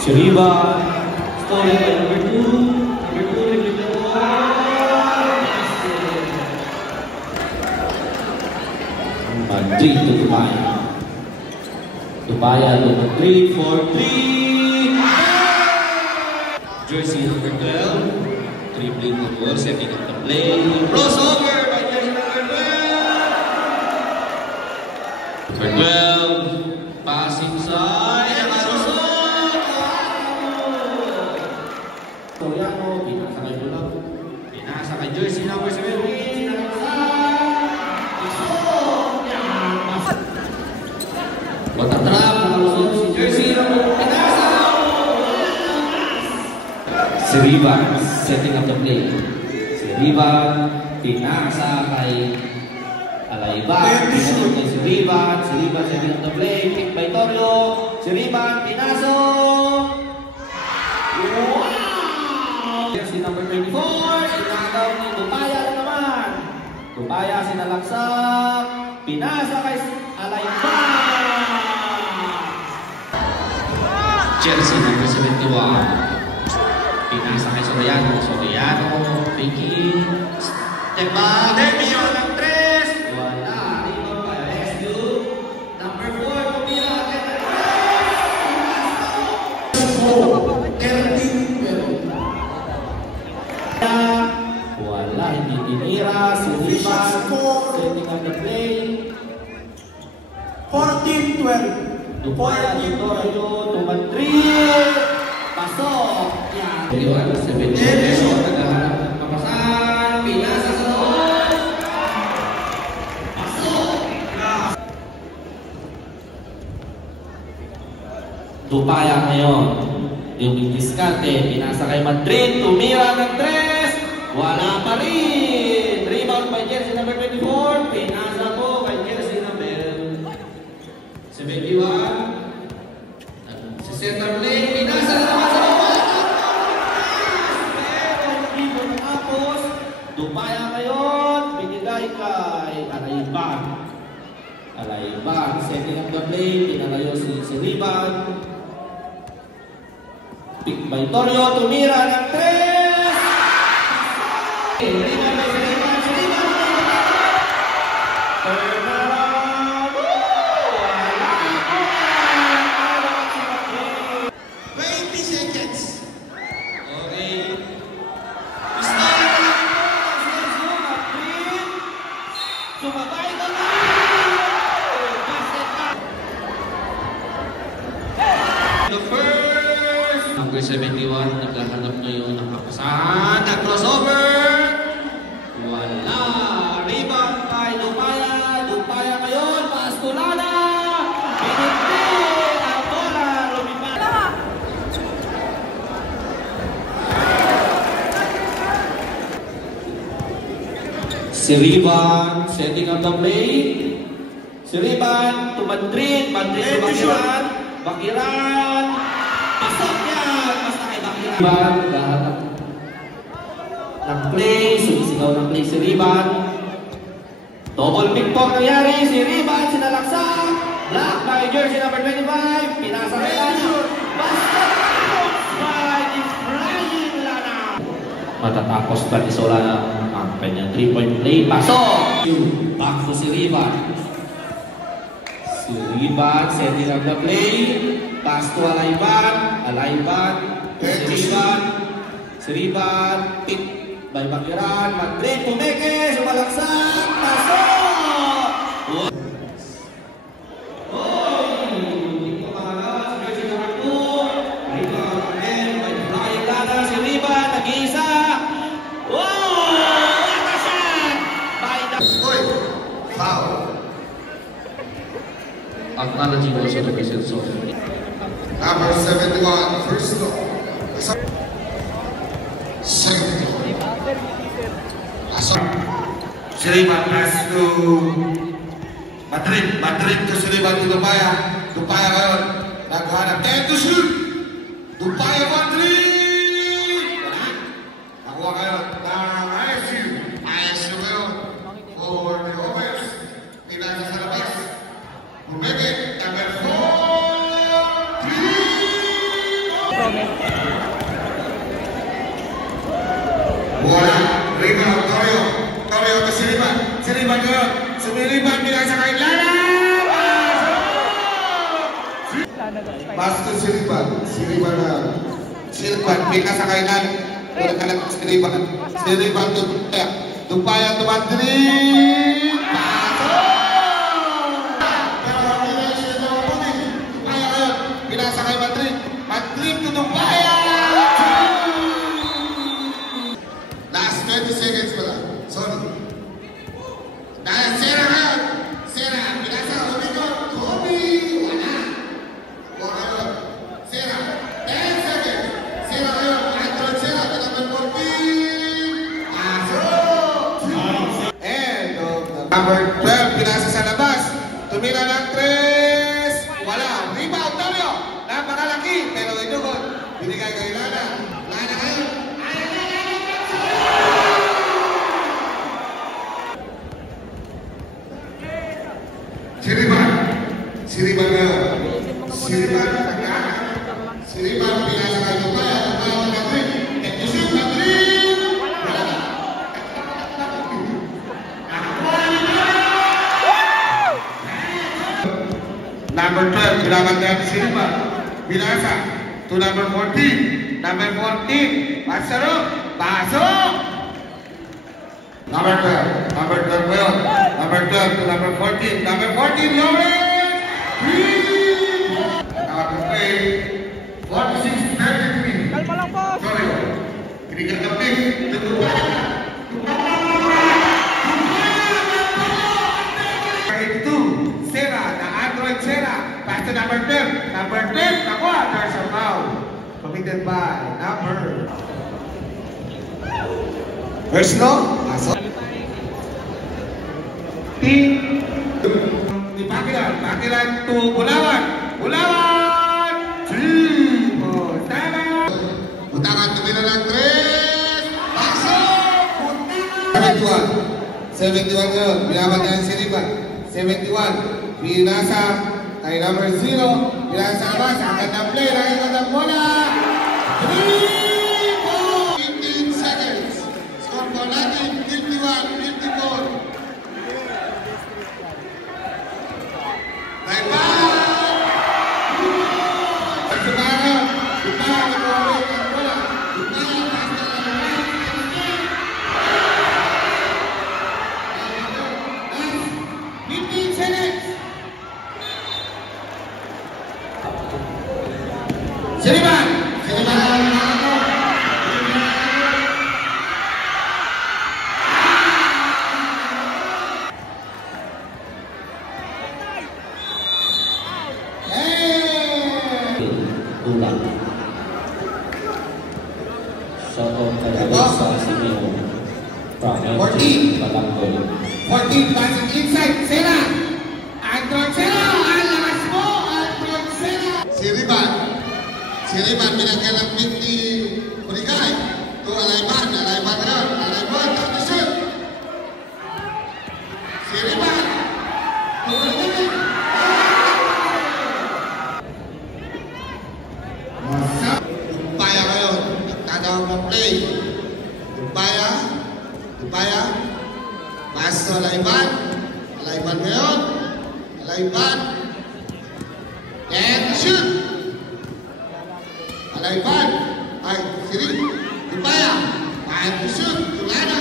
Shriva, story number 2. Number 2, repeat the Madrid to Tupaya. Tupaya to Madrid for 3. Jersey number 12. Dribbling the ball, setting up the play. Crossover by jersey number 12. Number 12. Pass inside. Toriano, pinasa kay Bulak. Pinasa kay jersey number 17. Pagkatrap, nakalusot si jersey number pinasa. Si Rivan, setting up the play. Si Rivan, pinasa kay Alayban. Pinasok kay si Rivan. Si Rivan, setting up the play. Kick by Torio. Si Rivan, pinasok. Jersey number 24, inagaw ni Tupaya na naman. Tupaya sinalaksak, pinasa kay Alayban. Jersey number 71, pinasa kay Soriano. Soriano, faking, step back, Dermion ng 3. Wala, rebound by rescue. Number 4, pumila kay wala, hindi tinira. Si Rivan, setting up the play. 14-12. Tupaya dito, to Madrid. Pasok. Yan. 17. Naghahanap ng papasan. Pinasa sa loob. Pasok. Tupaya ngayon. Yung diskarte, pinasa kay Madrid. Tumira ng 3. Wala pa rin. Rebound by jersey number 24. Pinasa po kay jersey number 71. Si center lane. Pinasa naman sa bawah. Pero hindi mo nakapos. Tupaya ngayon. Binigay kay Alayban. Alayban. Setting up the play. Pinalayo si Rivan. Pick by Torio. Tumira ng 3. Rivan by Rivan. Turn around. 20 seconds. Okay. Sumabay ka na. The first. Number 71. Naghahanap ngayon ng papasan. Nag-crossover. Wala. Rebound kay Tupaya. Tupaya ngayon. Pastulana. Binigay ang bola. Lumipad. Si Rivan, setting up the play. Si Rivan to Madrid. Madrid to Bakiran. Bakiran. Pasok yan. Basta kay Bakiran. Rivan, naghahanap ng play. Sumisigaw ng play si Rivan. Double pick po nangyari. Si Rivan sinalaksak. Block by jersey number 25. Pinasa kay Lana. Basta by Efrain Lana. Matatapos ba ni Solana ang kanyang 3-point play? Pasok! Back to si Rivan. Si Rivan setting up the play. Pass to Alayban. Alayban. Si Rivan. Si Rivan. Pick by Bakiran. Madrid pumeke. Sumalaksak. Pasok! Hindi ko mahal. Si jersey number 2. Rivan again. By Efrain Lana. Si Rivan. Nag-iisa. Acknowledging also the presence of Number 71, first goal. Second goal. Siriban pass to Madrid. Madrid to Siriban to Dupaya. Dupaya ngayon. Naghanap. 10 to shoot. Dupaya Madrid. Nakuha ngayon ng ISU. ISU ngayon. For the offense. Pinasa sa labas. Bumibig. Number 4. 3. Wala. Rebound. Torrio. Torrio to Siriban. Siriban ngayon. Sumiliban. Pinasa kay Lana. Pastor Siriban. Siriban na. Siriban. Pinasa kay Lana. Wala ka lang Siriban. Siriban to Dupaya. Dupaya to Madrid. Pasok! Pero hindi na siya ito mabuti. Dupaya ngayon. Pinasa kay Madrid. Madrid to Dupaya. Last 20 seconds pala. Sorry. Dahil Sera ngayon. Sera. Pinasa. Humigo. Kobe. Wala. Wala. Sera. 10 seconds. Sera ngayon. Android Sera. Number 14. Pasok. And number 12. Pinasa sa labas. Tumira ng 3. Wala. Rebound. Torrio. Napakalaki. Pero inugot. Binigay kay Lana. Lana ngayon. Siriban. Siriban ngayon. Siriban tengah. Siriban pinasa kay Dupaya. Dupaya kay Madrid. Execute Madrid. Number 12. Pinamantay si Siriban. Pinasa. To number 14. Number 14. Pasok. Pasok. Number 12. Number 12 ngayon. Number 12 to number 14. Number 14, Lawrence! Nakapagpay. 46-33. Kalma lang, boss! Sorry. Binigyan ng pick. Dupaya. 82. Sera. Na Android Sera. Pass to number 10. Number 10. Nakuha. There's a foul. Committed by number. First law. Pasok. Team di Pakilan. Pakilan to Bulawan. Bulawan. 3. Bulawan. Butangan tumira ng 3. Pasok. 71. 71 ngayon. Binabantay ng Siriban. 71. Pinasa kay number 0. Pinasa sa labas. Ang gandang play. Nakikot ang bola. 3. 15 seconds. Score for natin. 51. 54. Siriban! Siriban! Tulang. Soto Tagalog sa Simeo. 14. 14 passing inside. Sera! Android Sera! Ang lakas mo! Android Sera! Siriban. Siriban binagyan ng pin ni Urigay. To Alayban. Alayban ngayon. Alayban. Top to shoot. Siriban. Dupaya ngayon. Nagtatawag ng play. Dupaya. Dupaya. Pass to Alayban. Alayban ngayon. Alayban. And shoot. Alayban. Ay, Siri. Dupaya. And shoot. Tulana.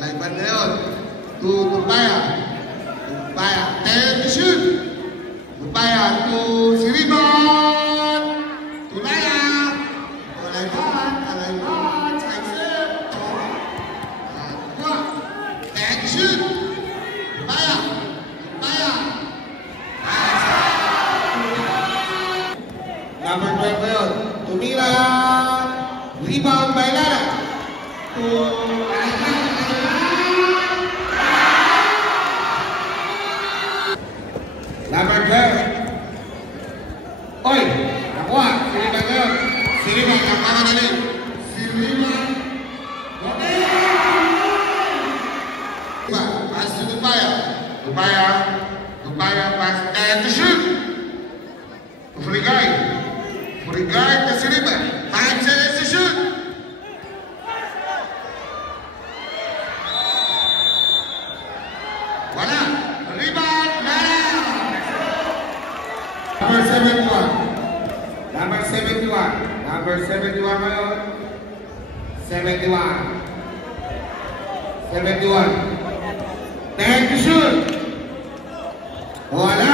Alayban ngayon. To Dupaya. Dupaya. And shoot. Dupaya to Siriban. Tulaya. Alayban. Alayban. Time set. And shoot. Number 12 ngayon. Tumira. Rebound by Lara. Number 12. Oy! Nakuha. Siriban ngayon. Siriban. Nakakadali. Siriban. Pass to Dupaya. Dupaya pass and to shoot. Furigay to Siriban. 5 seconds to shoot. Wala. Rebound. Lara. Number 71. Number 71 ngayon. 71. 71. Time to shoot. Wala.